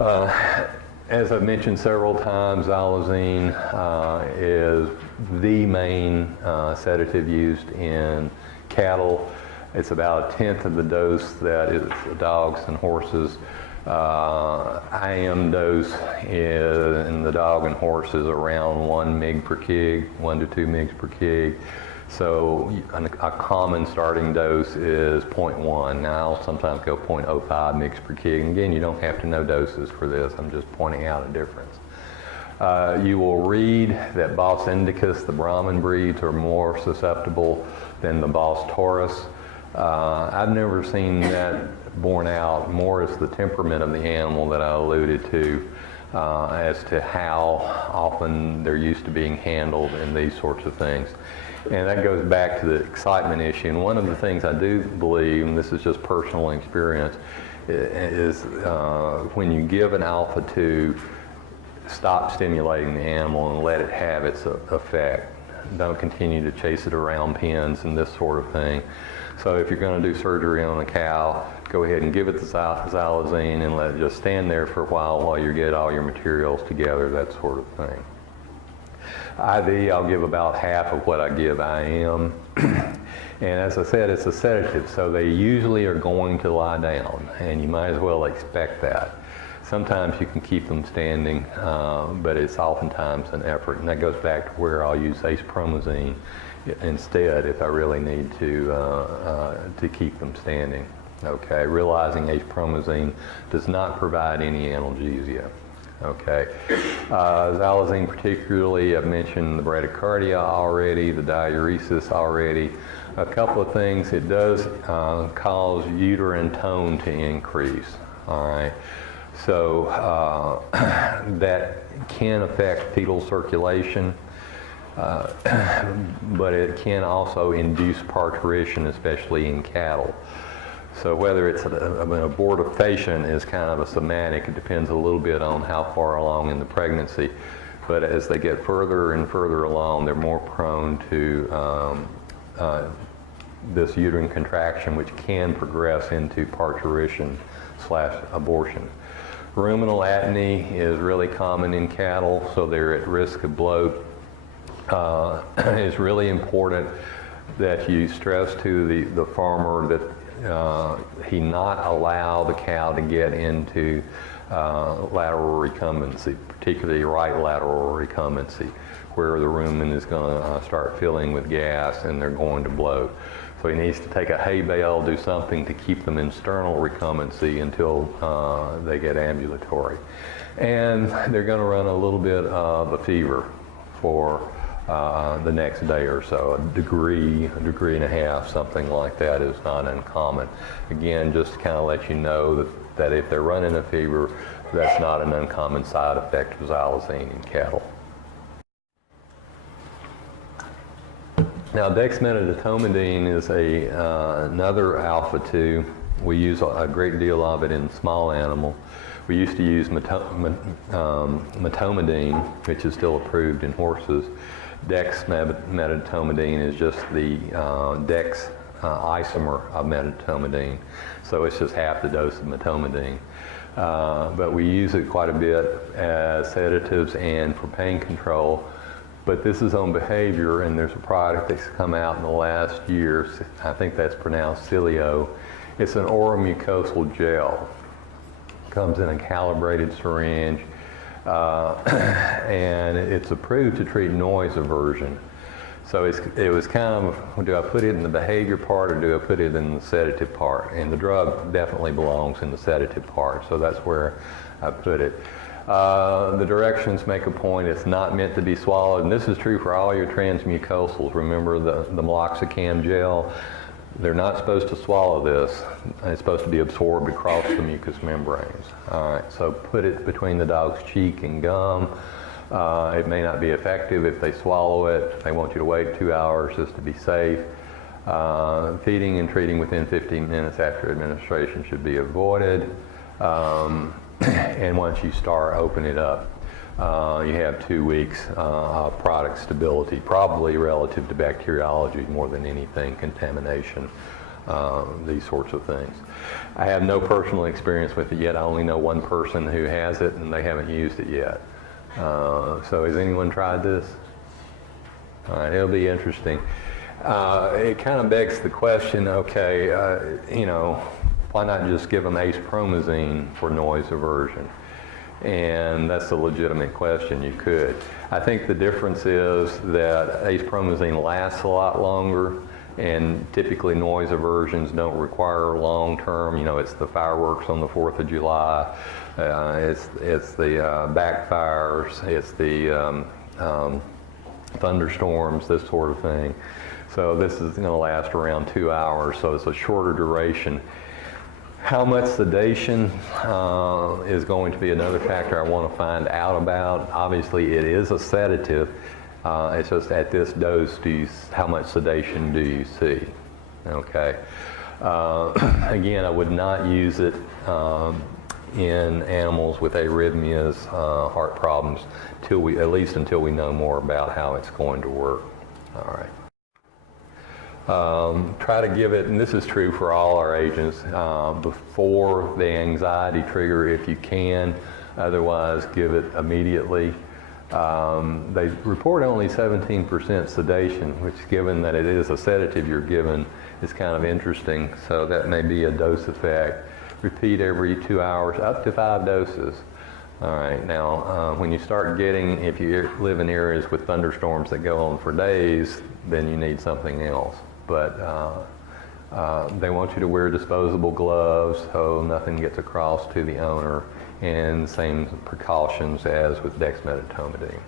As I've mentioned several times, xylazine is the main sedative used in cattle. It's about 1/10 of the dose that is dogs and horses. IM dose in the dog and horse is around 1 mg per kg, 1 to 2 mg per kg. So a common starting dose is 0.1. Now I'll sometimes go 0.05 mg per kg. And again, you don't have to know doses for this. I'm just pointing out a difference. You will read that Bos indicus, the Brahman breeds, are more susceptible than the Bos taurus. I've never seen that borne out. More is the temperament of the animal that I alluded to as to how often they're used to being handled and these sorts of things. And that goes back to the excitement issue. And one of the things I do believe, and this is just personal experience, is when you give an alpha-2, stop stimulating the animal and let it have its effect. Don't continue to chase it around pens and this sort of thing. So if you're going to do surgery on a cow, go ahead and give it the xylazine and let it just stand there for a while you get all your materials together, that sort of thing. IV, I'll give about half of what I give IM. And as I said, it's a sedative, so they usually are going to lie down, and you might as well expect that. Sometimes you can keep them standing, but it's oftentimes an effort, and that goes back to where I'll use acepromazine instead if I really need to keep them standing. Okay, realizing acepromazine does not provide any analgesia. Okay, xylazine particularly, I've mentioned the bradycardia already, the diuresis already. A couple of things, it does cause uterine tone to increase, all right? So that can affect fetal circulation, but it can also induce parturition, especially in cattle. So whether it's an abortifacient is kind of a semantic. It depends a little bit on how far along in the pregnancy. But as they get further and further along, they're more prone to this uterine contraction, which can progress into parturition/abortion. Ruminal atony is really common in cattle, so they're at risk of bloat. It's really important that you stress to the farmer that he not allow the cow to get into lateral recumbency, particularly right lateral recumbency, where the rumen is going to start filling with gas and they're going to bloat. So he needs to take a hay bale, do something to keep them in sternal recumbency until they get ambulatory. And they're going to run a little bit of a fever for the next day or so. A degree and a half, something like that is not uncommon. Again, just to kind of let you know that if they're running a fever, that's not an uncommon side effect of xylazine in cattle. Now, dexmedetomidine is another alpha-2. We use a great deal of it in small animal. We used to use metomidine, which is still approved in horses. Dexmedetomidine is just the dex isomer of medetomidine, so it's just half the dose of metomidine. But we use it quite a bit as sedatives and for pain control. But this is on behavior, and there's a product that's come out in the last year. I think that's pronounced Cilio. It's an oromucosal gel. Comes in a calibrated syringe, and it's approved to treat noise aversion. So it was kind of, do I put it in the behavior part or do I put it in the sedative part? And the drug definitely belongs in the sedative part, so that's where I put it. The directions make a point. It's not meant to be swallowed, and this is true for all your transmucosals. Remember the meloxicam gel? They're not supposed to swallow this. It's supposed to be absorbed across the mucous membranes. All right, so put it between the dog's cheek and gum. It may not be effective if they swallow it. They want you to wait 2 hours just to be safe. Feeding and treating within 15 minutes after administration should be avoided. And once you start, open it up. You have 2 weeks of product stability, probably relative to bacteriology more than anything, contamination these sorts of things. I have no personal experience with it yet. I only know one person who has it, and they haven't used it yet. So has anyone tried this? All right, it'll be interesting. It kind of begs the question, okay, you know, why not just give them acepromazine for noise aversion? And that's a legitimate question. You could. I think the difference is that acepromazine lasts a lot longer, and typically noise aversions don't require long-term. You know, it's the fireworks on the 4th of July, it's the backfires, it's the thunderstorms, this sort of thing. So this is going to last around 2 hours, so it's a shorter duration. How much sedation is going to be another factor I want to find out about. Obviously, it is a sedative. It's just at this dose, how much sedation do you see? Okay. Again, I would not use it in animals with arrhythmias, heart problems, at least until we know more about how it's going to work. All right. Try to give it, and this is true for all our agents, before the anxiety trigger if you can. Otherwise, give it immediately. They report only 17% sedation, which, given that it is a sedative you're given, is kind of interesting. So that may be a dose effect. Repeat every 2 hours, up to 5 doses. All right, now when you start getting, if you live in areas with thunderstorms that go on for days, then you need something else. But they want you to wear disposable gloves so nothing gets across to the owner, and same precautions as with dexmedetomidine.